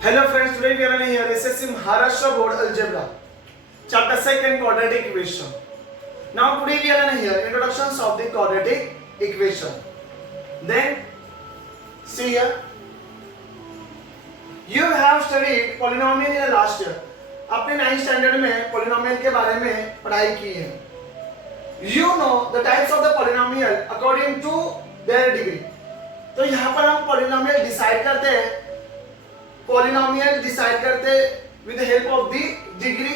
Hello friends, today we are learning here SSC Maharashtra Board Algebra, chapter 2 quadratic equation. Now today we are learning here introductions of the quadratic equation. Then see here, you have studied polynomial in the last year. आपने 9th standard में polynomial के बारे में पढ़ाई की है. You know the types of the polynomial according to their degree. तो यहाँ पर हम polynomial डिसाइड करते हैं. पॉलिनोमियल डिसाइड करते with help of the degree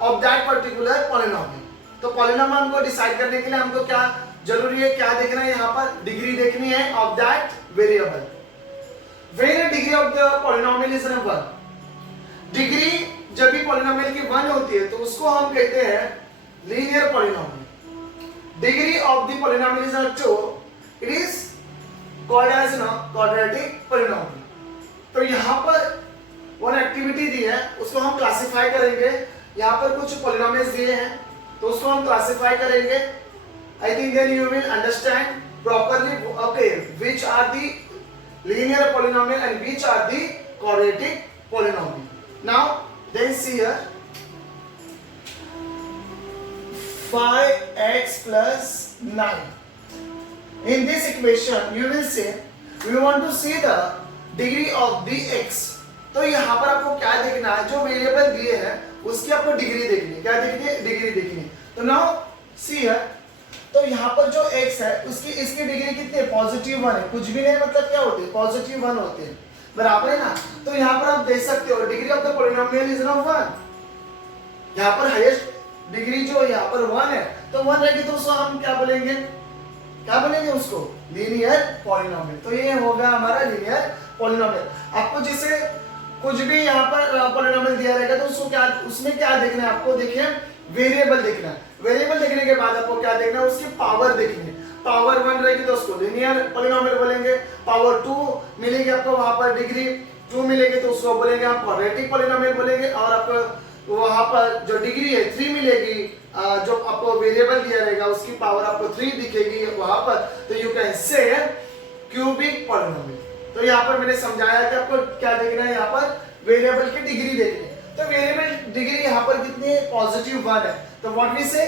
of that particular polynomial. तो पॉलिनोमियल हमको डिसाइड करने के लिए हमको क्या जरूरी है, क्या देखना है, यहाँ पर डिग्री देखनी है of that variable. When degree of the polynomial is 1, degree जब भी पॉलिनोमियल की 1 होती है तो उसको हम कहते हैं linear polynomial. Degree of the polynomial is 2, it is called as quadratic polynomial. तो यहाँ पर वन एक्टिविटी दी है, उसको हम क्लासिफाई करेंगे. यहाँ पर कुछ पॉलिनोमियल्स दिए हैं तो उसको हम क्लासिफाई करेंगे. I think then you will understand properly okay which are the linear polynomial and which are the quadratic polynomial. Now then see here 5x plus 9. In this equation you will say we want to see the degree of the x. तो यहाँ पर आपको क्या देखना है, जो variable दिए हैं उसकी आपको डिग्री देखनी है. क्या देखनी है? डिग्री देखनी है. तो नाउ सी हियर, तो यहाँ पर जो x है उसकी इसकी डिग्री कितनी है? पॉजिटिव 1 है. कुछ भी नहीं मतलब क्या होती है? पॉजिटिव 1 होती है. बराबर है ना. तो यहाँ पर आप देख सकते हो degree of the polynomial is 1. यहाँ पर हाईएस्ट डिग्री जो यहाँ पर 1 है, तो 1 रहेगी तो उसको हम क्या बोलेंगे? क्या बोलेंगे उसको? Linear polynomial. तो ये होगा हमारा लीनियर पॉलिनोमियल. आपको जैसे कुछ भी यहाँ पर पॉलिनोमियल दिया रहेगा तो उसको क्या, उसमें क्या देखना है आपको? देखिए वेरिएबल देखना है. वेरिएबल देखने के बाद आपको क्या देखना है? उसकी पावर देखनी है. पावर 1 रहेगी तो उसको लीनियर पॉलिनोमियल बोलेंगे. पावर 2 मिलेगी आपको, वहां पर डिग्री 2 मिलेगी तो उसको बोलेंगे हम क्वाड्रेटिक पॉलिनोमियल बोलेंगे. और आपको वहां पर जो डिग्री है 3 मिलेगी, जो आपको वेरिएबल दिया रहेगा उसकी पावर आपको 3 दिखेगी वहां पर, तो यू कैन से क्यूबिक पॉलिनोमियल. तो यहाँ पर मैंने समझाया कि आपको क्या देखना है, यहाँ पर वेरिएबल की डिग्री देखनी है. तो वेरिएबल डिग्री यहाँ पर कितनी है? पॉजिटिव 1 है. तो व्हाट वी से,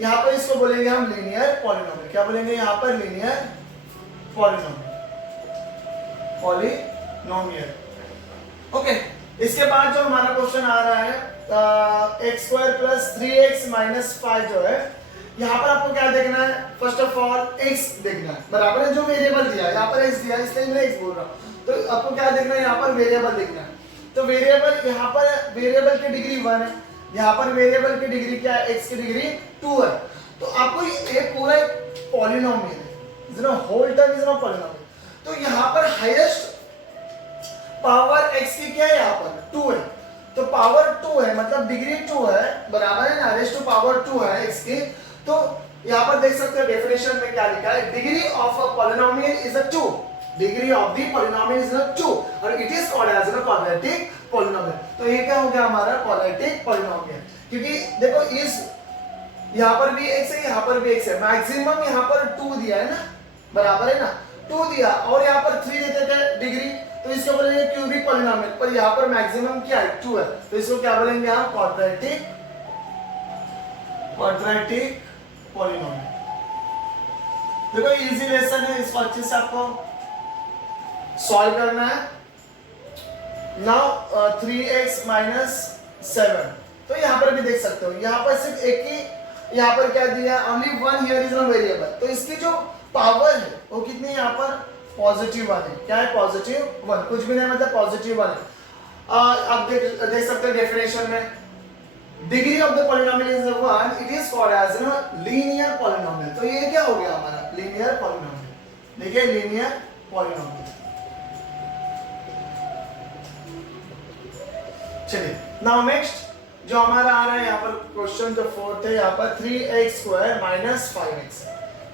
यहाँ पर इसको बोलेंगे हम लीनियर पॉलिनोमियल. क्या बोलेंगे यहाँ पर? Linear polynomial. पॉलिनोमियल. ओके. इसके बाद जो हमारा क्वेश्चन आ रहा है x² + 3x - 5 जो है, यहाँ पर आपको क्या देखना है? फर्स्ट ऑफ ऑल x देखना है. बराबर है. जो वेरिएबल दिया है यहाँ पर x दिया है इसलिए मैं x बोल रहा हूँ. तो आपको क्या देखना है? यहाँ पर वेरिएबल देखना है. तो वेरिएबल यहाँ पर वेरिएबल की डिग्री 1 है. यहाँ पर वेरिएबल की डिग्री क्या है? x की डिग्री 2 है. तो आपको ये पूरा पॉलिनोमियल है, is whole term is polynomial. तो यहाँ पर हाईएस्ट पावर x की क्या है? यहाँ पर 2 है. तो पावर 2 है मतलब डिग्री 2 है. बराबर है ना. रेज़ टू पावर 2 है x की. तो यहाँ पर देख सकते हो डेफिनेशन में क्या लिखा है? Degree of a polynomial is 2. Degree of the polynomial is 2 और it is called as a quadratic polynomial. तो ये क्या हो गया हमारा? Quadratic polynomial. क्योंकि देखो इस यहाँ पर भी x है, यहाँ पर भी x है. मैक्सिमम यहाँ पर 2 दिया है ना. बराबर है ना. 2 दिया और यहाँ पर 3 देते थे डिग्री, तो इसको बोलेंगे क्यूबिक पॉलिनोमियल. पर यहाँ पर मैक्सिमम क्या है? 2 है. तो इसको क्या बोलेंगे हम? Quadratic polynomial. देखो इजी लेसन है, इसको अच्छे से आपको सॉल्व करना है. Now 3x - 7. तो यहाँ पर भी देख सकते हो, यहाँ पर सिर्फ एक ही, यहाँ पर क्या दिया? Only 1 here is no variable. तो इसकी जो पावर है वो कितनी है? यहाँ पर पॉजिटिव 1 है. क्या है? पॉजिटिव 1. कुछ भी नहीं मतलब पॉजिटिव 1 है. आप देख सकते हैं डेफिनेशन में degree of the polynomial is 1, it is called as linear polynomial. तो ये क्या हो गया हमारा? Linear polynomial. देखिए लीनियर पॉलिनोमियल. चलिए नाउ नेक्स्ट जो हमारा आ रहा है यहाँ पर क्वेश्चन जो 4th है, यहाँ पर 3x² - 5x.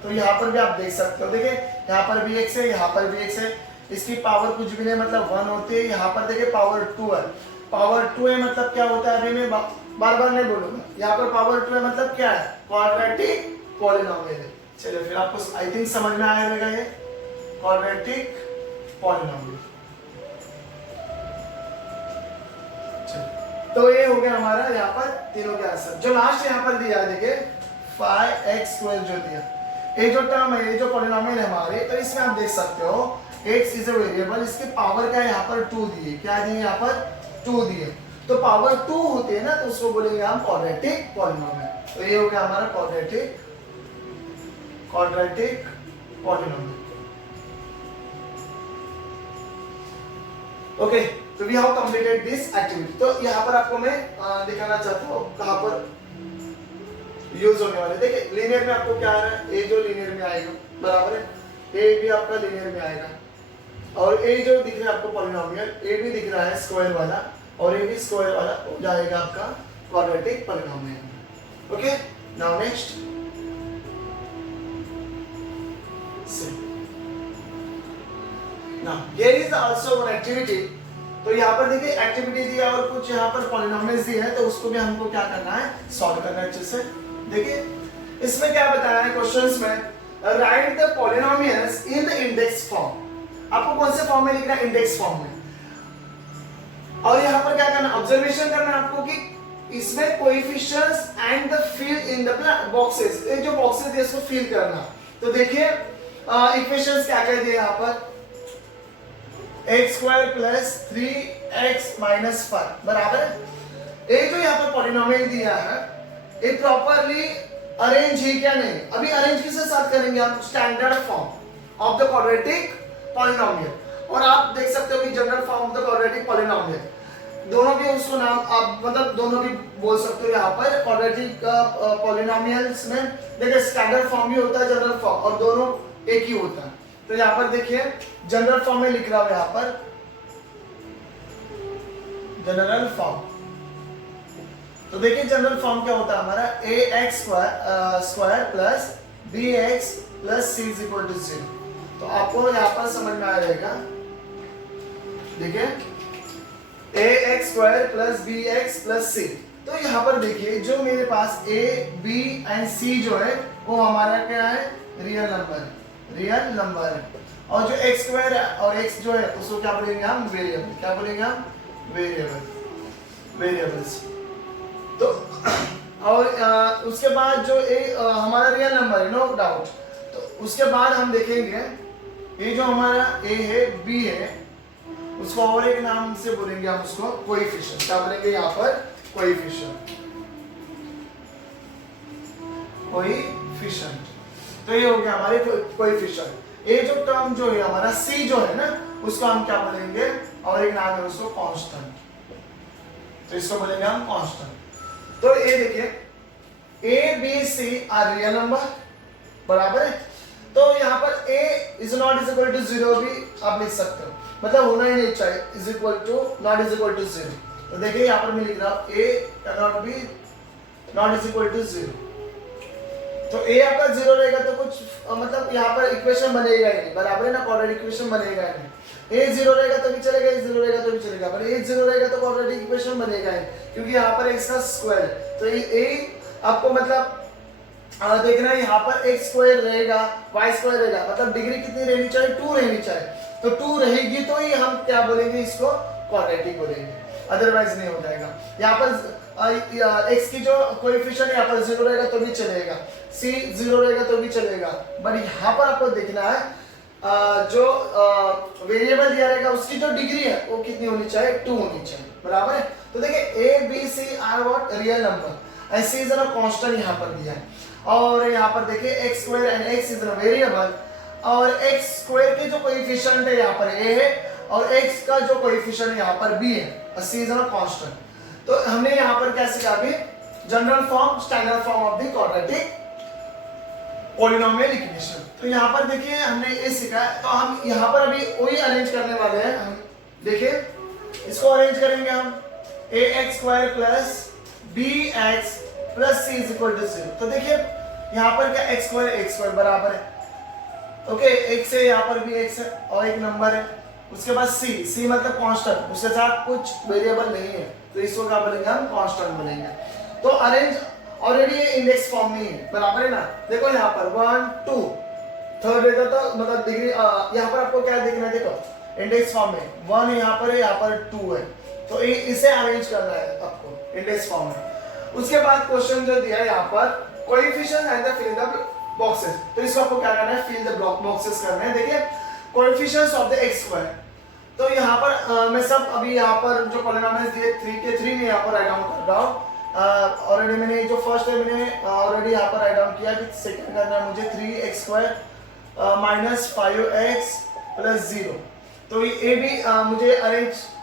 तो यहाँ पर भी आप देख सकते हो. देखिए यहाँ पर भी x है, यहाँ पर भी x है. इसकी पावर कुछ भी नहीं मतलब 1 होती है. यहाँ पर देखिए पावर 2 है. पावर 2 है मतलब क्या होता है? अभी मैं बार बार नहीं बोलूंगा. यहाँ पर पावर 2 है मतलब क्या है? क्वाड्रेटिक पॉलिनोमियल है. चलिए फिर आपको आई थिंक समझ में आएगा ये क्वाड्रेटिक पॉलिनोमियल. तो ये हो गया हमारा यहाँ पर तीनों के आंसर। जो लास्ट यहाँ पर दिया है देखिए 5x² जो दिया, ये जो टर्म है, ये जो पॉलिनोमियल है हमारे, तो इसमें आप देख सकते हो x इज अ वेरिएबल, इसके पावर क्या है यहाँ पर 2 दिए, क्या दिए यहाँ पर 2 दिए, तो पावर 2 होती है ना, तो उसको बोलेंगे हम क्वाड्रेटिक पॉलिनोमियल। तो ये हो गया हमारा क्वाड्रेटिक पॉलिनोमियल। ओके, तो we have completed this activity. तो यहाँ पर आपको मैं दिखाना चाहता हूँ कहाँ पर यूज होने वाले। देखिए लीनियर में आपको क्या आ रहा है, ए जो लीनियर में आएगा बराबर है, ए भी आपका लीनियर में आएगा, और ए जो दिख रहा है आपको पॉलिनोमियल, ए भी दिख रहा है स्क्वायर वाला, और ए भी स्क्वायर वाला हो जाएगा आपका quadratic polynomial. Okay, now next now here is also one activity. तो यहाँ पर देखिए एक्टिविटी दिया और कुछ यहाँ पर पॉलिनोमियल्स दिए हैं, तो उसको भी हमको क्या करना है, सॉल्व करना है अच्छे से। देखिए इसमें क्या बताया है क्वेश्चंस में, right the polynomials in the index form. आपको कौन से फॉर्म में लिखना है, इंडेक्स फॉर्म में। और यहाँ पर क्या करना, ऑब्जर्वेशन करना है आपको कि इसमें coefficients and the fill in the boxes, ये जो बॉक्सेस है इसको फिल करना। तो देखिए इक्वेशंस क्या क्या दिए यहाँ पर, x² प्लस 3x माइनस 5 बराबर है। ये जो यहाँ पर पॉलिनोमियल दिया है, ये प्रॉपरली अरेंज है क्या नहीं, अभी अरेंज किसके साथ करेंगे हम, standard form of the quadratic polynomial. और आप देख सकते हो कि general form of the quadratic polynomial, दोनों भी उसको नाम आप मतलब दोनों भी बोल सकते हो। यहाँ पर क्वाड्रेटिक पॉलिनोमियल्स में देखिए स्टैंडर्ड फॉर्म भी होता है, जनरल फॉर्म, और दोनों एक ही होता है। तो यहाँ पर देखिए जनरल फॉर्म में लिख रहा हूं, यहाँ पर जनरल फॉर्म। तो देखिए जनरल फॉर्म क्या होता है हमारा, ax square plus bx plus c is equal to 0। तो आपको यहाँ पर समझ में आ जाएगा, देखिए ax square plus bx plus c। तो यहाँ पर देखिए जो मेरे पास a b एंड c जो है वो हमारा क्या है, रियल नंबर है, और जो x स्क्वायर है और x जो है उसको क्या बोलेंगे हम, वेरिएबल। क्या बोलेंगे हम, वेरिएबल्स। तो और उसके बाद जो हमारा रियल नंबर है, नो डाउट। तो उसके बाद हम देखेंगे ये जो हमारा a है b है, उसको और एक नाम से बोलेंगे हम उसको कोएफिशिएंट। क्या बोलेंगे यहाँ पर, कोएफिशिएंट। तो ये हो गया हमारे कोएफिशिएंट। ये जो टर्म जो है हमारा c जो है ना, उसको हम क्या बोलेंगे, और एक नाम है उसको कांस्टेंट। तो इसको बोलेंगे हम कांस्टेंट। तो ये देखिए a b c are real number बराबर है। तो यहाँ पर a is not is equal to 0 भी आप लिख सकते हो, मतलब होना ही नहीं चाहिए is equal to not is equal to 0। तो देखिए यहाँ पर मैं लिख रहा हूँ a cannot be not is equal to 0। तो a आपका 0 रहेगा तो कुछ मतलब यहाँ पर इक्वेशन बनेगा ही नहीं, बराबर है ना, क्वाड्रेटिक इक्वेशन बनेगा ही नहीं। a 0 रहेगा तो भी चलेगा, a 0 रहेगा तो भी चलेगा, पर a 0 रहेगा तो क्वाड्रेटिक इक्वेशन बनेगा ही, क्योंकि यहाँ पर x का स्क्वायर। तो ये a आपको मतलब देखना है, यहाँ पर x स्क्वायर रहेगा, y स्क्वायर रहेगा, मतलब डिग्री कितनी रहनी चाहिए, 2 रहनी चाहिए। तो 2 रहेगी तो ही हम क्या बोलेंगे, इसको क्वाड्रेटिक बोलेंगे, अदरवाइज नहीं हो जाएगा। यहाँ पर x की जो कोएफिशिएंट है यहाँ पर 0 रहेगा तो भी चलेगा, c 0 रहेगा तो भी चलेगा, बट यहाँ पर आपको देखना है जो वेरिएबल दिया रहेगा उसकी जो डिग्री है वो कितनी होनी चाहिए, 2 होनी चाहिए, बराबर है। तो देखिए a b c are what, real number, and c is a constant यहाँ पर दिया है। और यहाँ पर देखिए x square and x is a variable, और x स्क्वायर के जो कोएफिशिएंट है यहाँ पर a है, और x का जो कोएफिशिएंट यहाँ पर b है, और c इज अ कांस्टेंट। तो हमने यहाँ पर क्या सीखा अभी, general form, standard form of the quadratic polynomial equation. तो यहाँ पर देखिए हमने ये सीखा, तो हम यहाँ पर अभी वही अरेंज करने वाले हैं। हम देखिए इसको अरेंज करेंगे हम, ax square plus bx plus c is equal to 0। तो देखिए यहाँ पर क्या x स्क्वायर बराबर है, ओके, x है, यहाँ पर भी x है और एक नंबर है। उसके बाद c मतलब कांस्टेंट, उसके साथ कुछ वेरिएबल नहीं है, तो इसको क्या बोलेंगे हम, कांस्टेंट बोलेंगे। तो अरेंज ऑलरेडी ये इंडेक्स फॉर्म में है, बराबर है ना। देखो यहाँ पर 1 2 थर्ड रहता तो मतलब डिग्री, यहाँ पर आपको क्या देखना है, देखो इंडेक्स फॉर्म में 1 यहाँ पर है, यहाँ पर 2 है, तो इसे अरेंज करना है आपको इंडेक्स फॉर्म में। उसके बाद क्वेश्चन जो दिया है यहाँ पर coefficient and the fill the boxes, तो इसको आपको क्या करना है, फिल द बॉक्सेस करना है। देखिए coefficients of the x square, तो यहाँ पर मैं सब अभी यहाँ पर जो पॉलिनोमियल्स दिए 3 के 3 में यहाँ पर राइट डाउन कर रहा हूँ। ऑलरेडी मैंने जो फर्स्ट है मैंने ऑलरेडी यहाँ पर राइट डाउन किया कि सेकंड करना है मुझे 3x square minus 5x plus 0। तो ये भी मुझे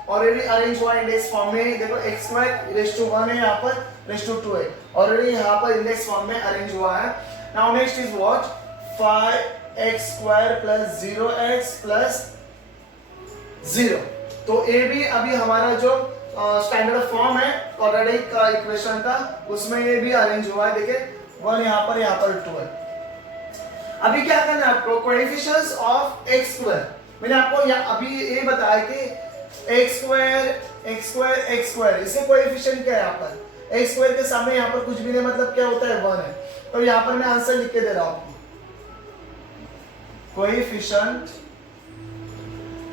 ऑलरेडी अरेंज हुआ इंडेक्स फॉर्म में। देखो x स्क्वायर रेज़ टू 1 है, यहाँ पर रेज़ टू 2 है, ऑलरेडी यहाँ पर इंडेक्स फॉर्म में अरेंज हुआ है। Now next is what 5x square plus 0x plus 0। तो ये भी अभी हमारा जो स्टैंडर्ड फॉर्म है क्वाड्रेटिक इक्वेशन का, उसमें ये भी अरेंज हुआ है। देखिए 1 यहाँ पर 2 है। अभी क्या करना है आपको, कोएफिशिएंट्स ऑफ x स्क्वायर, मैंने आपको अभी ये बताया कि x स्क्वायर इसके कोएफिशिएंट क्या है यहाँ पर, x स्क्वायर के सामने यहाँ पर कुछ भी नहीं, मतलब क्या होता है 1 है। तो यहाँ पर मैं आंसर लिख के दे रहा हूँ आपको, coefficient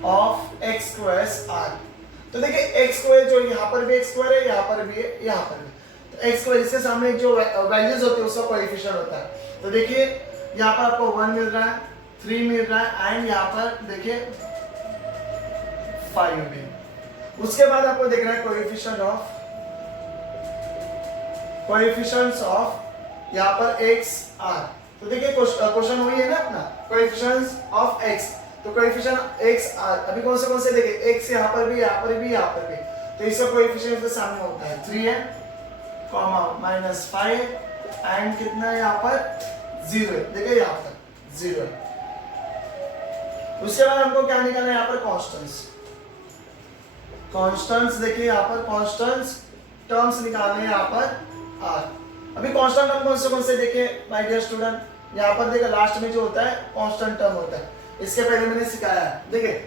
of x squares r। तो देखिए x स्क्वायर जो यहाँ पर भी x स्क्वायर है, यहाँ पर भी है, यहाँ पर भी, तो x स्क्वायर इसके सामने जो वैल्यूज होती है उसका कोएफिशिएंट होता है। तो देखिए यहाँ पर आपको 1 मिल रहा है, 3 मिल रहा है एंड यहाँ पर देखिए 5 भी। उसके बाद आपको देखना है कोएफिशिएंट्स ऑफ यहाँ पर x r। तो देखिए क्वेश्चन वही है ना अपना, कोएफिशिएंट्स ऑफ x, तो कोएफिशिएंट x r अभी कौन से देखिए x यहाँ पर भी, यहाँ पर भी, यहाँ पर भी, तो इसका कोएफिशिएंट इसके सामने होता है 3 है कॉमा माइनस 5 एंड कितना है यहाँ पर 0 है। देखिए यहाँ पर 0 है। उसके बाद हमको क्या निकालना है यहाँ पर, कॉन्स्टेंट्स देखिए यहाँ पर कॉन्स्टेंट्स टर्म्स निकालने हैं यहाँ पर r। अभी कांस्टेंट टर्म कौन से देखिए माय डियर स्टूडेंट, यहाँ पर देखिए लास्ट में जो होता है कांस्टेंट टर्म होता है, इसके पहले मैंने सिखाया है। देखिए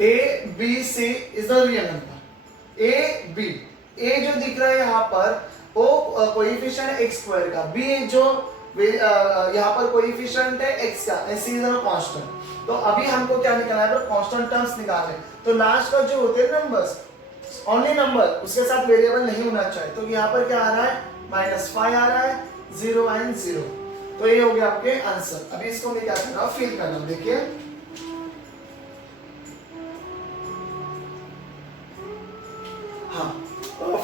a b c is the real number, a b, a जो दिख रहा है यहाँ पर वो कोएफिशिएंट x स्क्वायर का, b जो यहाँ पर कोएफिशिएंट है x का, c इज अ कांस्टेंट। तो अभी हमको क्या निकालना है, कांस्टेंट टर्म्स निकालने। तो लास्ट का जो होते हैं नंबर्स, ओनली नंबर, उसके साथ वेरिएबल नहीं होना चाहिए। तो यहाँ पर क्या आ रहा है, -5 आ रहा है, 0 एंड 0। तो ये हो गया आपके आंसर। अभी इसको मैं क्या कर रहा हूँ, फिल करना। देखिए हाँ,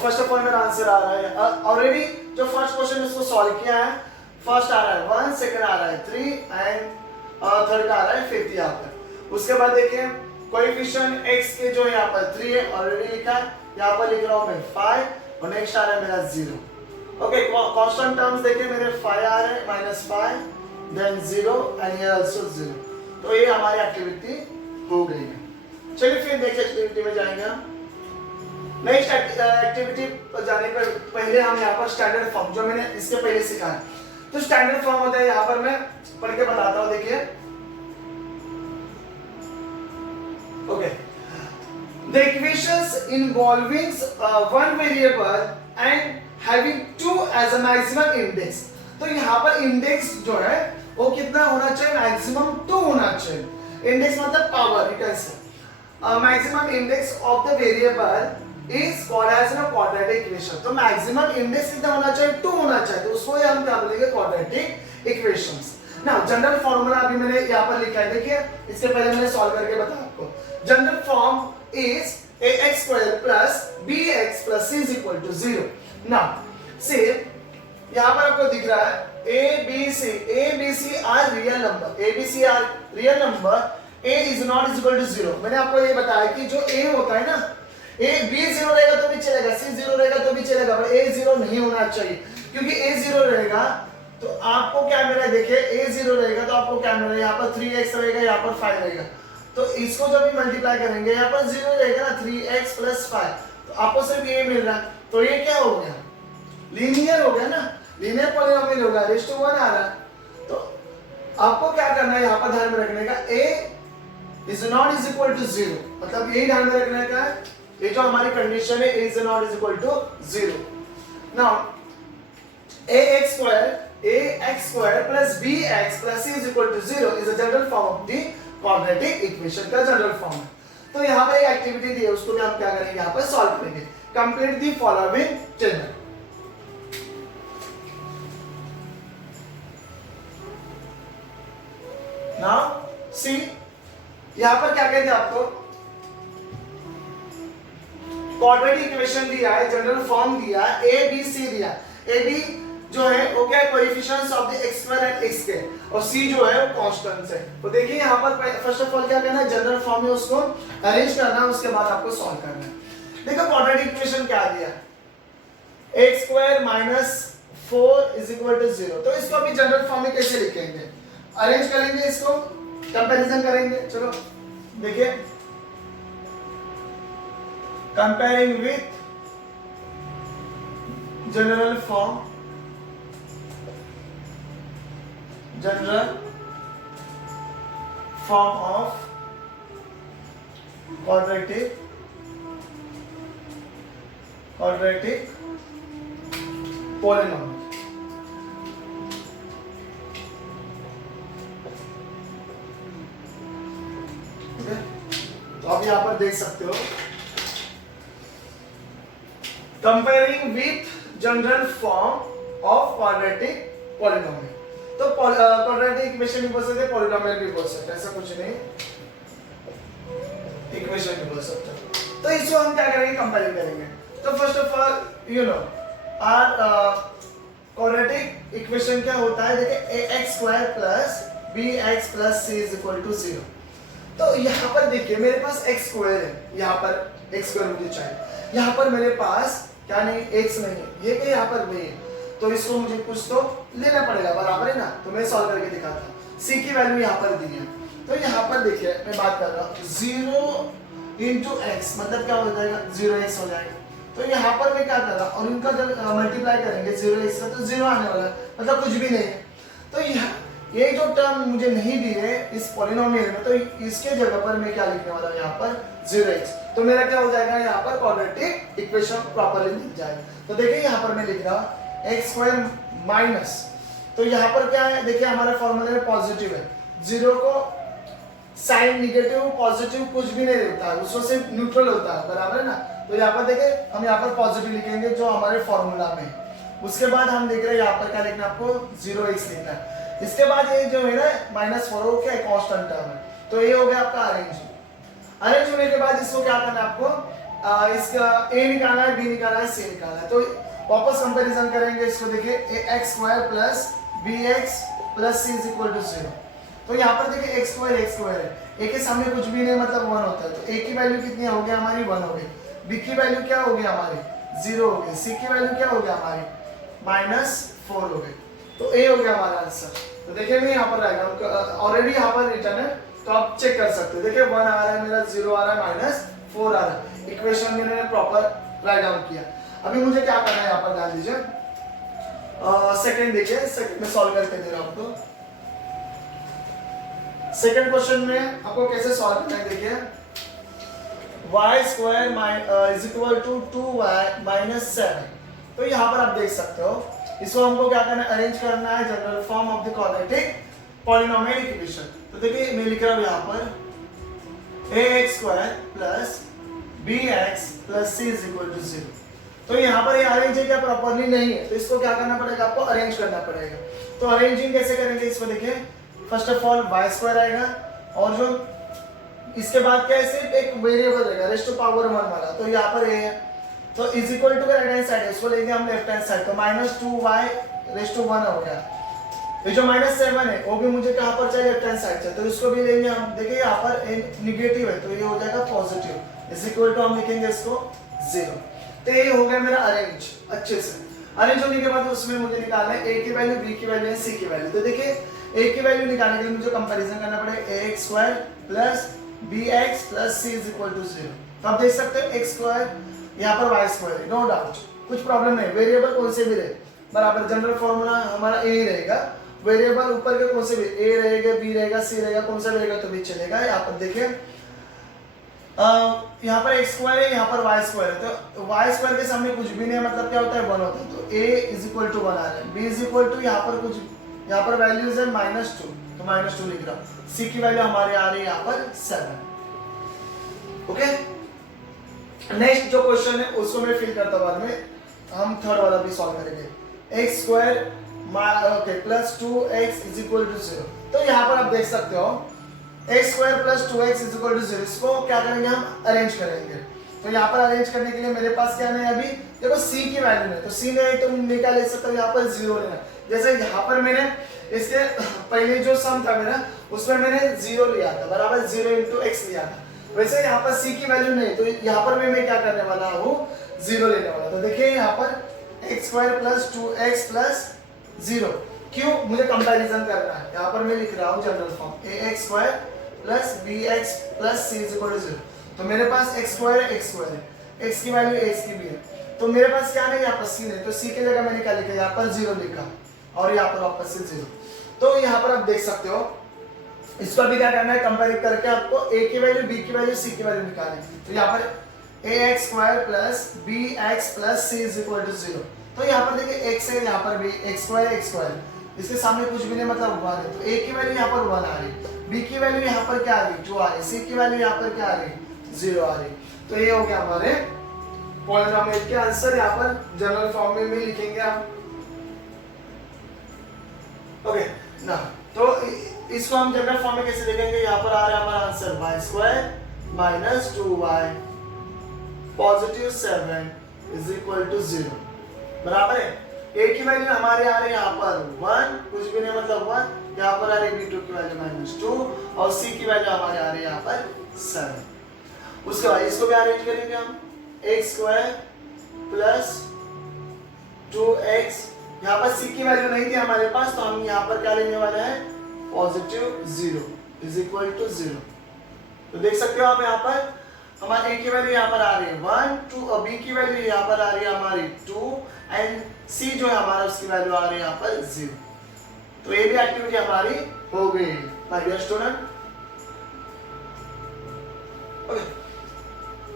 फर्स्ट ऑफ ऑल मेरा आंसर आ रहा है ऑलरेडी। जो फर्स्ट क्वेश्चन उसको सॉल्व किया है, फर्स्ट आ रहा है 1, सेकंड आ रहा है 3 एंड थर्ड आ रहा है 5 यहाँ पर। उसके बाद देखिए कोएफिशिएंट x के जो यहाँ पर 3 है ऑलरेडी लिखा है, यहाँ पर लिख रहा हूँ मैं 5 और नेक्स्ट आ रहा है मेरा 0। ओके, कांस्टेंट टर्म्स देखिए मेरे 5 आ रहे हैं, -5 देन 0 एंड हियर आल्सो 0। तो ये हमारी एक्टिविटी हो गई है। चलिए फिर नेक्स्ट एक्टिविटी में जाएंगे हम। नेक्स्ट एक्टिविटी पर जाने पर पहले हम यहाँ पर स्टैंडर्ड फॉर्म जो मैंने इसके पहले सिखाया, तो स्टैंडर्ड फॉर्म होता है, यहाँ पर मैं पढ़ के बताता हूँ। देखिए okay, the equations involving one variable and having 2 as a maximum index। तो यहाँ पर इंडेक्स जो है वो कितना होना चाहिए, मैक्सिमम 2 होना चाहिए। इंडेक्स मतलब power, you can say maximum index of the variable is called as a quadratic equation. तो मैक्सिमम इंडेक्स कितना होना चाहिए, 2 होना चाहिए, तो उसको हम क्या बोलेंगे, quadratic equations. Now general formula अभी मैंने यहाँ पर लिखा है, देखिए इसके पहले मैंने सॉल्व करके बताया आपको। General form is ax square plus bx plus c is equal to 0। now see यहाँ पर आपको दिख रहा है a b c are real number, a b c are real number, a is not is equal to 0। मैंने आपको ये बताया कि जो a होता है ना, a b 0 रहेगा तो भी चलेगा, c 0 रहेगा तो भी चलेगा, पर a 0 नहीं होना चाहिए, क्योंकि a 0 रहेगा तो आपको क्या मिला, देखिए a 0 रहेगा तो आपको क्या मिलेगा, यहाँ पर 3x रहेगा, यहाँ पर 5 रहेगा, तो इसको जब भी मल्टीप्लाई करेंगे यहाँ पर 0 रहेगा ना, 3x + 5, तो आपको सिर्फ ये मिल रहा है। तो ये क्या हो गया, लीनियर हो गया ना, लीनियर पॉलिनोमियल होगा, रेज़ टू 1 आ रहा है। तो आपको क्या करना है यहाँ पर ध्यान में रखने का, a is not is equal to 0, मतलब यही ध्यान में रखने का है, ये जो हमारी कंडीशन है a is not is equal to 0। now ax square plus bx plus c is equal to 0 is a general form of the quadratic equation का जनरल फॉर्म है। तो यहाँ पर एक एक्टिविटी दी है, उसको भी हम क्या करेंगे यहाँ पर सॉल्व करेंगे। Complete the following table. Now see, यहाँ पर क्या कहते हैं आपको, क्वाड्रेटिक इक्वेशन दिया है, जनरल फॉर्म दिया है, ए बी सी दिया है। ए बी जो है वो क्या है, coefficients of the x square and x square, और c जो है वो कांस्टेंट्स है। तो देखिए यहाँ पर फर्स्ट ऑफ ऑल क्या करना है, जनरल फॉर्म में उसको अरेंज करना है, उसके बाद आपको सॉल्व करना है। देखो क्वाड्रेटिक इक्वेशन क्या दिया, x square minus 4 is equal to 0। तो इसको अभी जनरल फॉर्म में कैसे लिखेंगे, अरेंज करेंगे, इसको कंपैरिजन करेंगे। चलो देखिए, comparing with general form, general form of quadratic polynomial. तो आप यहां पर देख सकते हो, comparing with general form of quadratic polynomial. तो क्वाड्रेटिक इक्वेशन भी बोल सकते हैं, पॉलिनोमियल भी बोल सकते हैं, ऐसा कुछ नहीं, इक्वेशन भी बोल सकते हैं। तो इसको हम क्या करेंगे, कंपेयरिंग करेंगे। तो first of all you know are quadratic equation क्या होता है, देखिए ax square plus bx plus c is equal to 0। तो यहाँ पर देखिए मेरे पास x स्क्वायर है, यहाँ पर x स्क्वायर मुझे चाहिए, यहाँ पर मेरे पास क्या नहीं, x नहीं है, ये क्या यहाँ पर b है, तो इसको मुझे कुछ तो लेना पड़ेगा, बराबर है ना। तो मैं सॉल्व करके दिखाता हूँ। c की वैल्यू यहाँ पर दी है, तो यहाँ पर देखिए मैं बात कर रहा हूँ 0 इंटू एक्स, मतलब क्या हो जाएगा, 0x हो जाएगा। तो यहाँ पर मैं क्या कर रहा हूँ, और इनका जब मल्टीप्लाई करेंगे 0x का, तो 0 आने वाला है, मतलब कुछ भी नहीं है। तो ये जो टर्म मुझे नहीं दी है इस पॉलिनोमियल में, तो इसके जगह पर मैं क्या लिखने वाला हूँ यहाँ पर 0x। तो मेरा क्या हो जाएगा, यहाँ पर क्वाड्रेटिक इक्वेशन प्रॉपर्ली लिख जाएगा। तो देखिए यहाँ पर मैं लिख रहा हूँ x स्क्वायर माइनस, तो यहाँ पर क्या है, देखिए हमारे फॉर्मूले में पॉजिटिव है, 0 को साइन निगेटिव पॉजिटिव कुछ भी नहीं होता है, उसको सिर्फ न्यूट्रल होता है, बराबर है ना। तो यहाँ पर देखिए हम यहाँ पर पॉजिटिव लिखेंगे जो हमारे फॉर्मूला में। उसके बाद हम देख रहे हैं यहाँ पर क्या लिखना है, आपको 0x लिखना है। इसके बाद ये जो है ना -4 क्या कांस्टेंट टर्म है, तो ये हो गया आपका अरेंज होने के बाद इसको क्या करना है आपको, इसका a निकालना है, b निकालना है, c निकालना है। तो वापस कंपैरिजन करेंगे इसको, देखिए x square plus bx plus c is equal to 0। तो यहाँ पर देखिए x स्क्वायर है, a के सामने कुछ भी नहीं मतलब 1 होता है, तो a की वैल्यू कितनी हो गई हमारी, 1 हो गई। b की वैल्यू क्या हो गई हमारी, 0 हो गई। c की वैल्यू क्या हो गई हमारी, -4 हो गई। तो a हो गया हमारा आंसर। तो देखिए मैं यहाँ पर रहेगा, ऑलरेडी यहाँ पर रिटर्न है, तो आप चेक कर सकते हो। देखिए 1 आ रहा है मेरा, 0 आ रहा है, -4 आ रहा है। इक्वेशन में मैंने प्रॉपर राइट डाउन किया। अभी मुझे क्या करना है, यहाँ पर ध्यान दीजिए, सेकंड देखिए, सेकंड में सॉल्व करके दे रहा हूँ आपको। सेकंड क्वेश्चन में आपको कैसे सॉल्व करना है, देखिए y square is equal to 2y minus 7। तो यहाँ पर आप देख सकते हो, इसको हमको क्या करना है, अरेंज करना है general form of the quadratic polynomial equation. तो देखिए मैं लिख रहा हूँ यहाँ पर ax square plus bx plus c is equal to 0। तो यहाँ पर ये अरेंज है क्या, प्रॉपर्ली नहीं है, तो इसको क्या करना पड़ेगा, आपको अरेंज करना पड़ेगा। तो अरेंजिंग कैसे करेंगे, इसको देखिए first of all y square आएगा, और जो इसके बाद क्या है, सिर्फ एक वेरिएबल रहेगा रेस्ट टू पावर 1 वाला, तो यहाँ पर a है, तो is equal to right hand side है, इसको लेंगे हम लेफ्ट हैंड साइड, तो -2y रेस्ट टू 1 हो गया। ये जो -7 है वो भी मुझे कहाँ पर चाहिए, लेफ्ट हैंड साइड से, तो इसको भी लेंगे हम। देखिए यहाँ पर निगेटिव है, तो ये हो जाएगा पॉजिटिव, इज इक्वल टू हम लिखेंगे इसको 0। तो ये हो गया मेरा अरेंज अच्छे से। अरेंज होने के बाद उसमें मुझे निकालना है a की वैल्यू, b की वैल्यू, c की वैल्यू। तो देखिए a की वैल्यू निकालने के लिए मुझे कंपैरिजन करना पड़ेगा, ax square plus bx plus c is equal to 0। तो आप देख सकते हो x स्क्वायर यहाँ पर y स्क्वायर है, नो डाउट, कुछ प्रॉब्लम नहीं। वेरिएबल कौन से भी रहे बराबर, जनरल फॉर्मूला हमारा a ही रहेगा, वेरिएबल ऊपर के कौन से भी a रहेगा, b रहेगा, c रहेगा, कौन सा भी रहेगा तो भी चलेगा। यहाँ पर देखिए यहाँ पर x स्क्वायर है, यहाँ पर y स्क्वायर है, तो y स्क्वायर के सामने कुछ भी नहीं, मतलब क्या होता है, 1 होता है। तो a इज इक्वल टू 1 आ रहा है, b इज इक्वल टू यहाँ पर कुछ, यहाँ पर वैल्यूज है -2, तो -2 लिख रहा हूँ। c की वैल्यू हमारे आ रही है यहाँ पर 7। ओके, नेक्स्ट जो क्वेश्चन है उसको मैं फिल करता हूँ बाद में, हम थर्ड वाला भी सॉल्व करेंगे। X square okay plus 2x is equal to 0। तो यहाँ पर आप देख सकते हो x square plus 2x is equal to 0, इसको क्या करेंगे हम अरेंज करेंगे। तो यहाँ पर अरेंज करने के लिए मेरे पास क्या नहीं है अभी, देखो c की वैल्यू है तो c नहीं तो मैं क्या ले सकता हूँ, यहाँ पर 0 लेना। जैसे यहाँ पर मैंने इसके पहले जो सम था मेरा उसमें मैंने 0 लिया था, बराबर 0 इंटू एक्स लिया था। वैसे यहाँ पर c की वैल्यू नहीं, तो यहाँ पर मैं क्या करने वाला हूँ 0 लेने वाला। तो देखिए यहाँ पर x square plus 2x plus 0, क्यों, मुझे कंपैरिजन करना है। यहाँ पर मैं लिख रहा हूँ general form ax square plus bx plus c is equal to 0। तो मेरे पास x स्क्वायर है, x स्क्वायर है, x की वैल्यू x की भी है, तो मेरे पास क्या नहीं, यहाँ पर c नहीं, तो c की जगह मैंने क्या लिखा, यहाँ पर 0 लिखा और यहाँ पर वापस से 0। तो यहाँ पर आप देख सकते हो इसको अभी क्या करना है, कंपेयर करके आपको a की वैल्यू, b की वैल्यू, c की वैल्यू निकालनी। तो यहाँ पर ax square plus bx plus c is equal to 0। तो यहाँ पर देखिए x है, यहाँ पर भी x स्क्वायर, इसके सामने कुछ भी नहीं मतलब 1 है, तो a की वैल्यू यहाँ पर 1 आ रही, b की वैल्यू यहाँ पर क्या आ रही 2 आ रही, c की वैल्यू यहाँ पर क्या आ रही 0 आ रही। तो ये हो गया हमारे पॉलिनोमियल के आंसर, यहाँ पर जनरल फॉर्म में भी लिखेंगे हम। ओके ना, तो इसको हम जनरल फॉर्म में कैसे लिखेंगे, यहाँ पर आ रहा है हमारा answer y square minus 2y positive 7 is equal to 0, बराबर है। a की वैल्यू हमारे आ रही है यहाँ पर 1, कुछ भी नहीं मतलब 1, यहाँ पर आ रही है b2 की वैल्यू माइनस 2 और c की वैल्यू हमारे आ रही है यहाँ पर 7। उसके बाद इसको भी अरेंज करेंगे हम, एक्स स्क्वायर प्लस 2x, यहाँ पर c की वैल्यू नहीं थी हमारे पास तो हम यहाँ पर क्या लेने वाले हैं पॉजिटिव 0 इज इक्वल टू 0। तो देख सकते हो आप यहाँ पर हमारे a की वैल्यू यहाँ पर आ रही है 1, 2 और b की वैल्यू यहाँ पर आ रही है हमारी 2 एंड c जो है हमारा उसकी वैल्यू आ रही है यहाँ पर 0। तो ये भी एक्टिविटी हमारी हो गई माय डियर स्टूडेंट।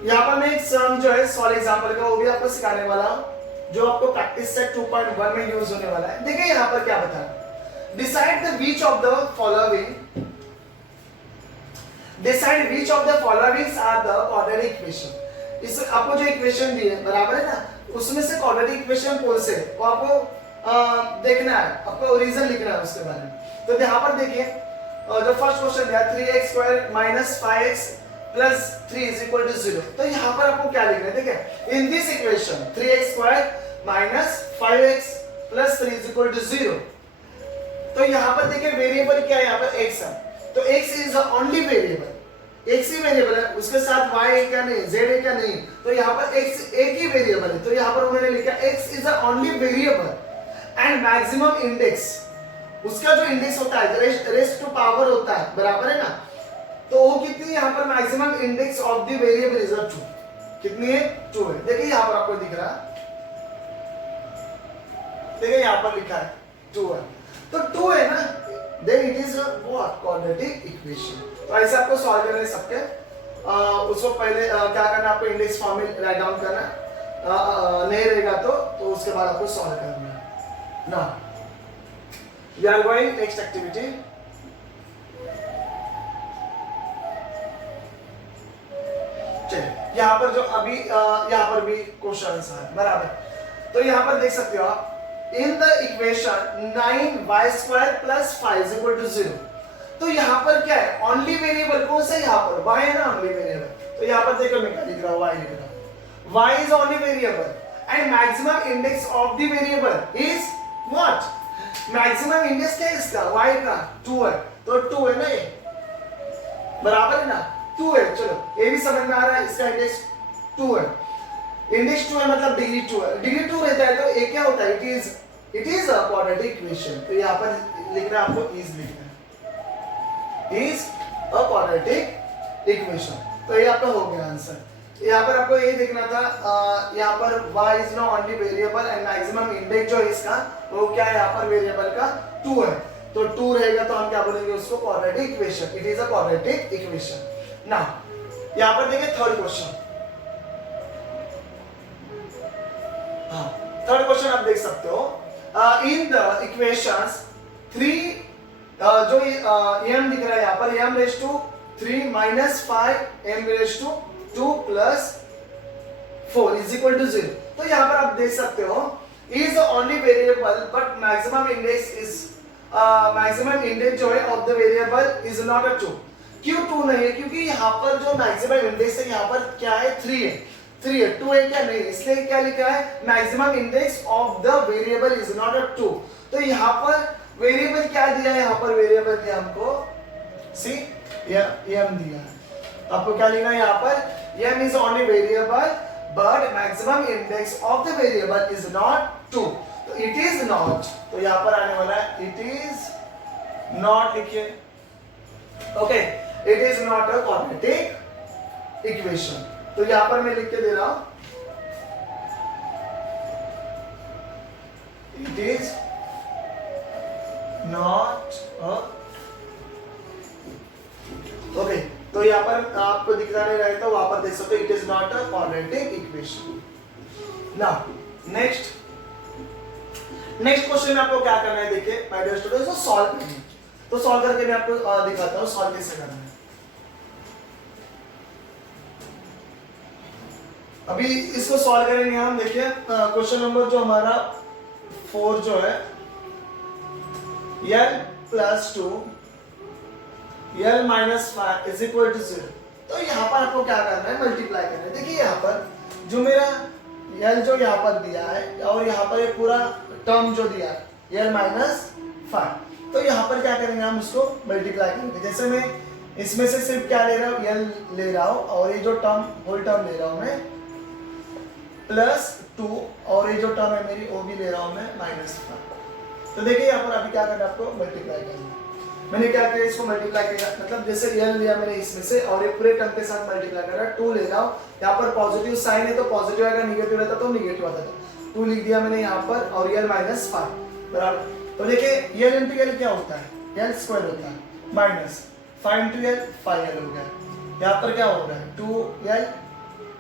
यहाँ पर मैं एक सम जो है सॉल्व एग्जांपल का वो भी आपको सिखाने वाला हूँ जो आपको प्रैक्टिस सेट 2.1 में यूज होने वाला है। देखिए यहाँ पर क्या बता रहा है, decide the which of the following, decide which of the followings are the quadratic equation. इस आपको जो इक्वेशन दी है बराबर है ना, उसमें से क्वाड्रेटिक इक्वेशन कौन से वो आपको देखना है, आपको रीजन लिखना है उसके बारे में। तो यहाँ पर देखिए जो फर्स्ट क्वेश्चन दिया 3x square minus 5x plus 3 is equal to 0। तो यहाँ पर आपको क्या लिखना है, देखिए in this equation 3x square minus 5x plus 3 is equal to 0। तो यहाँ पर देखिए वेरिएबल क्या है, यहाँ पर x है, तो x is the only variable, x he variable है, उसके साथ y है क्या नहीं, z है क्या नहीं, तो यहाँ पर x एक ही वेरिएबल है। तो यहाँ पर उन्होंने लिखा x is the only variable and maximum index, उसका जो इंडेक्स होता है रेस्ट टू पावर होता है, बराबर है ना, तो वो कितनी यहाँ पर maximum index of the variable is 2, कितनी है 2 है। देखिए यहाँ पर आपको दिख रहा है, देखिए यहाँ पर लिखा है 2 है, तो 2 है ना, then it is what quadratic equation. तो ऐसे आपको सॉल्व करने सकते उसको पहले क्या करना, आपको इंडेक्स फॉर्म में राइट डाउन करना, नहीं रहेगा तो उसके बाद आपको सॉल्व करना है ना। We are going next activity. यहाँ पर जो अभी यहाँ पर भी क्वेश्चन है बराबर, तो यहाँ पर देख सकते हो आप in the equation 9y square plus 5 is equal to 0। तो यहाँ पर क्या है, ओनली वेरिएबल कौन सा है, यहाँ पर y है ना ओनली वेरिएबल। तो यहाँ पर देखो मैं क्या लिख रहा हूँ, y लिख रहा हूँ, y is only variable and maximum index of the variable is what, maximum index क्या है इसका y का 2 है, तो 2 है ना ये, बराबर है ना 2 है। चलो ये भी समझ में आ रहा है, इसका इंडेक्स 2 है, इंडेक्स 2 है मतलब डिग्री 2 है, डिग्री 2 रहता है तो ये क्या होता है, it is a quadratic equation. तो यहाँ पर लिखना है आपको इज लिखना है, इज अ क्वाड्रेटिक इक्वेशन। तो ये आपका हो गया आंसर। यहाँ पर आपको ये देखना था, यहाँ पर y is no only variable and maximum index जो है इसका वो क्या है, यहाँ पर वेरिएबल का 2 है, तो 2 रहेगा तो हम क्या बोलेंगे उसको quadratic equation, it is a quadratic equation. Now यहाँ पर देखिए थर्ड क्वेश्चन, हाँ थर्ड क्वेश्चन आप देख सकते हो, इन द इक्वेशंस 3 जो m दिख रहा है यहाँ पर m raise to 3 minus 5 m raise to 2 plus 4 is equal to 0। तो यहाँ पर आप देख सकते हो is the only variable but maximum index जो है of the variable is not a 2। क्यों 2 नहीं है? क्योंकि यहाँ पर जो मैक्सिमम इंडेक्स है यहाँ पर क्या है 3 है, 2 है क्या? नहीं, इसलिए क्या लिखा है maximum index of the variable is not a 2। तो यहाँ पर वेरिएबल क्या दिया है? यहाँ पर वेरिएबल दिया हमको सी m दिया है। आपको क्या लिखना है यहाँ पर? m is only variable but maximum index of the variable is not 2। तो इट इज नॉट, तो यहाँ पर आने वाला है इट इज नॉट लिखिए। Okay, it is not a quadratic equation. तो यहाँ पर मैं लिख के दे रहा हूं it is not a. Okay, तो यहाँ पर आपको दिखता नहीं रहेगा, वहां पर देख सकते हो it is not a quadratic equation. Now next question में आपको क्या करना है? देखिए माय डियर स्टूडेंट्स, तो सॉल्व करना है। तो सॉल्व करके मैं आपको दिखाता हूं सॉल्व कैसे करना है। अभी इसको सॉल्व करेंगे हम। देखिए क्वेश्चन नंबर जो हमारा 4 जो है l plus 2 l minus 5 is equal to 0। तो यहाँ पर आपको क्या करना है? मल्टीप्लाई करना है। देखिए यहाँ पर जो मेरा l जो यहाँ पर दिया है और यहाँ पर ये पूरा टर्म जो दिया है l माइनस 5, तो यहाँ पर क्या करेंगे हम उसको मल्टीप्लाई करेंगे। जैसे मैं इसमें से सिर्फ क्या ले रहा हूँ? l ले रहा हूँ और ये जो टर्म होल टर्म ले रहा हूँ मैं प्लस 2 और ये जो टर्म है मेरी वो भी ले रहा हूँ मैं माइनस 5। तो देखिए यहाँ पर अभी क्या करना है? आपको मल्टीप्लाई करना है। मैंने क्या किया? इसको मल्टीप्लाई किया, मतलब जैसे l लिया मैंने इसमें से और ये पूरे टर्म के साथ मल्टीप्लाई कर रहा है। 2 ले रहा हूँ, यहाँ पर पॉजिटिव साइन है तो पॉजिटिव आएगा, निगेटिव रहता तो निगेटिव आता था। 2 लिख दिया मैंने यहाँ पर और l माइनस 5 बराबर। तो देखिए l इंटू l क्या होता है? l स्क्वायर होता है माइनस 5 इंटू l 5l हो गया। यहाँ पर क्या हो रहा है? 2l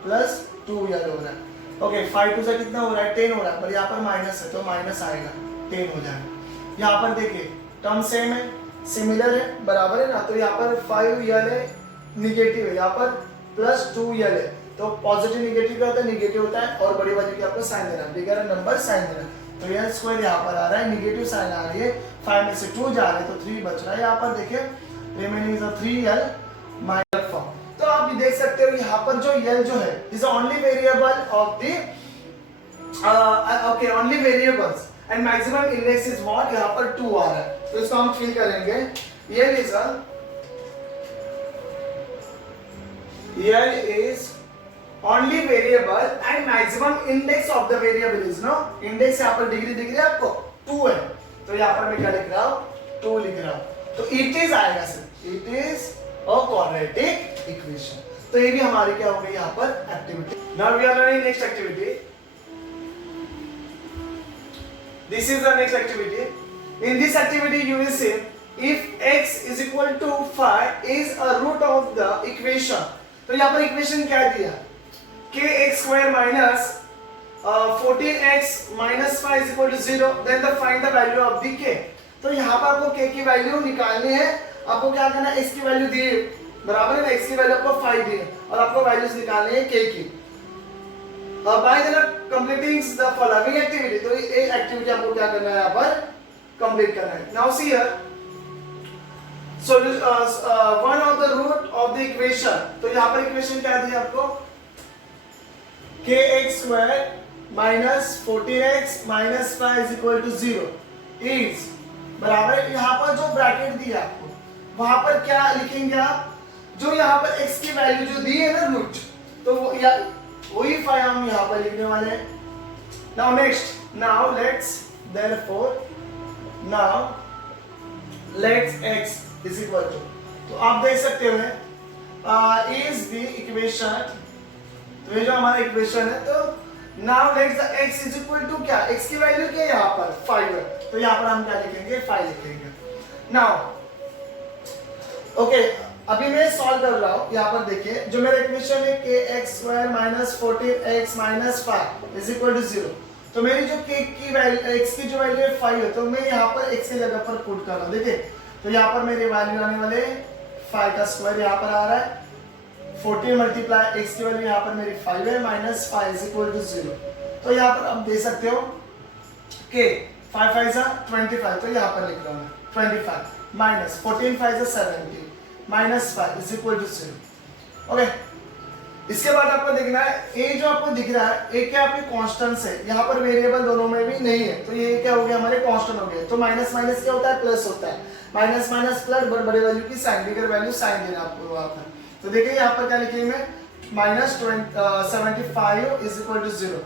प्लस 2l हो रहा है। ओके, 5 2 से कितना हो रहा है? 10 हो रहा है, पर यहाँ पर माइनस है तो माइनस आएगा, 10 हो जाएगा। यहाँ पर देखिए टर्म सेम है, सिमिलर है, बराबर है ना। तो यहाँ पर 5l है, निगेटिव है, यहाँ पर प्लस 2l है। तो पॉजिटिव निगेटिव क्या होता है? निगेटिव होता है और बड़ी वैल्यू की आपको साइन देना है, बिगर नंबर साइन देना है। तो l स्क्वायर यहाँ पर आ रहा है, निगेटिव साइन आ रही है, 5 में से 2 जा रहे हैं तो 3 बच रहा है। यहाँ पर देखिए रिमेनिंग इज 3l माइनस 4। तो आप देख सकते हो यहाँ पर जो l जो है is only variable of the okay only variables and maximum index is what? यहाँ पर 2 आ रहा है। तो इसको हम फिल करेंगे। l is only variable and maximum index of the variable is no index यहाँ पर डिग्री आपको 2 है, तो यहाँ पर मैं क्या लिख रहा हूँ? 2 लिख रहा हूँ। तो it is आएगा sir, it is a quadratic equation। तो ये भी हमारी क्या हो गई यहाँ पर activity. Now we are learning next activity. This is the next activity. In this activity you will see if x is equal to 5 is a root of the equation। तो यहाँ पर इक्वेशन क्या दिया? kx square minus 14x minus 5 is equal to 0, then the find the value of the k। तो यहाँ पर आपको k की वैल्यू निकालनी है। आपको क्या करना है? x की वैल्यू दी बराबर है ना, x की वैल्यू आपको 5 दी है और आपको वैल्यूज निकालनी है k की। By the completing the following activity, तो ये एक्टिविटी आपको क्या करना है? यहाँ पर कंप्लीट करना है। Now see here so one of the root of the equation। तो यहाँ पर इक्वेशन क्या दी है आपको? kx square minus 14x minus 5 is equal to 0 is बराबर है। यहाँ पर जो ब्रैकेट दी है आपको वहां पर क्या लिखेंगे आप? जो यहाँ पर x की वैल्यू जो दी है ना रूट, तो वही 5 हम यहाँ पर लिखने वाले हैं। Now next, now let's therefore now let's x is equal to, तो आप देख सकते हो is the equation। तो ये जो हमारा इक्वेशन है, तो now let's the x is equal to क्या? x की वैल्यू क्या है यहाँ पर? 5 है, तो यहाँ पर हम क्या लिखेंगे? 5 लिखेंगे। नाउ ओके, अभी मैं सॉल्व कर रहा हूँ। यहाँ पर देखिए जो मेरा इक्वेशन है kx square minus 14x minus 5 is equal to 0। तो मेरी जो k की वैल्यू, x की जो वैल्यू है 5 है, तो मैं यहाँ पर x की जगह पर पुट कर रहा हूँ। देखिए तो यहाँ पर मेरी वैल्यू आने वाले 5 का स्क्वायर यहाँ पर आ रहा है 14 मल्टीप्लाई x की वैल्यू यहाँ पर मेरी 5 है, माइनस 5 इज इक्वल टू 0। तो यहाँ पर आप दे सकते हो कि 5 5 जा 25, तो यहाँ पर लिख रहा हूँ 25 माइनस 14 5 जा 70 minus 5 is equal to 0। Okay, इसके बाद आपको देखना है ये जो आपको दिख रहा है ये क्या आपके कांस्टेंट्स है, यहाँ पर वेरिएबल दोनों में भी नहीं है, तो ये क्या हो गया हमारे कांस्टेंट हो गए। तो माइनस माइनस क्या होता है, प्लस होता है, माइनस माइनस प्लस, बड़े वैल्यू की साइन, बिगर वैल्यू साइन देना आपको वहां पर। तो देखिए यहाँ पर क्या लिखे मैं, माइनस 75 इज इक्वल टू 0,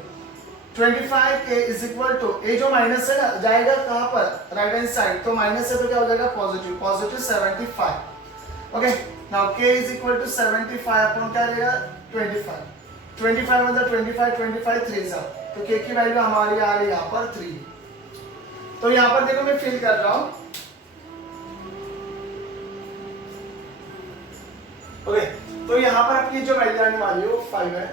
25 के इज इक्वल टू, ये जो माइनस है ना जाएगा कहाँ पर, राइट हैंड साइड, तो माइनस है तो क्या हो जाएगा positive, positive 75। Okay, now k is equal to 75 upon क्या रहेगा 25, 25 मतलब 25 25 3 सा, तो k की वैल्यू हमारी आ रही है यहाँ पर 3। तो यहाँ पर देखो मैं फिल कर रहा हूँ। ओके, तो यहाँ पर आपकी जो वैल्यू आने वाली है वो 5 है,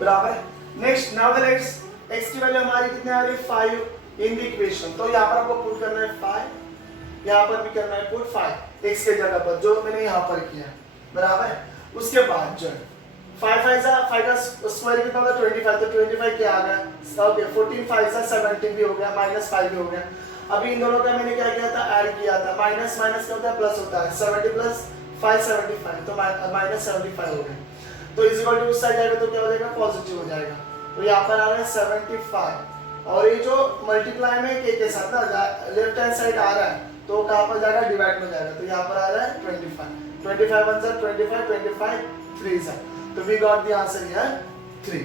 बराबर। Next, now the let's x की वैल्यू हमारी कितनी आ रही है 5 इन द इक्वेशन, तो यहाँ पर आपको पुट करना है 5, यहाँ पर भी करना है पुट 5 x के जगह पर, जो मैंने यहाँ पर किया, बराबर। उसके बाद जो 5 का स्क्वायर कितना होगा 25, तो 25 क्या आ गया, ओके 14 5 सा 17 भी हो गया, माइनस 5 भी हो गया। अभी इन दोनों का मैंने क्या किया था, ऐड किया था, माइनस माइनस क्या होता है प्लस होता है, 70 प्लस 5 75, तो माइनस 75 हो गया। तो इज इक्वल टू उस साइड जाएगा तो क्या हो जाएगा पॉजिटिव हो जाएगा, तो यहाँ पर आ रहा है 75, और ये जो मल्टीप्लाई में के साथ ना लेफ्ट हैंड साइड आ रहा है तो कहाँ पर जाएगा, डिवाइड में जाएगा, तो यहाँ पर आ रहा है 25 1 25 3 3, तो we got the answer here 3।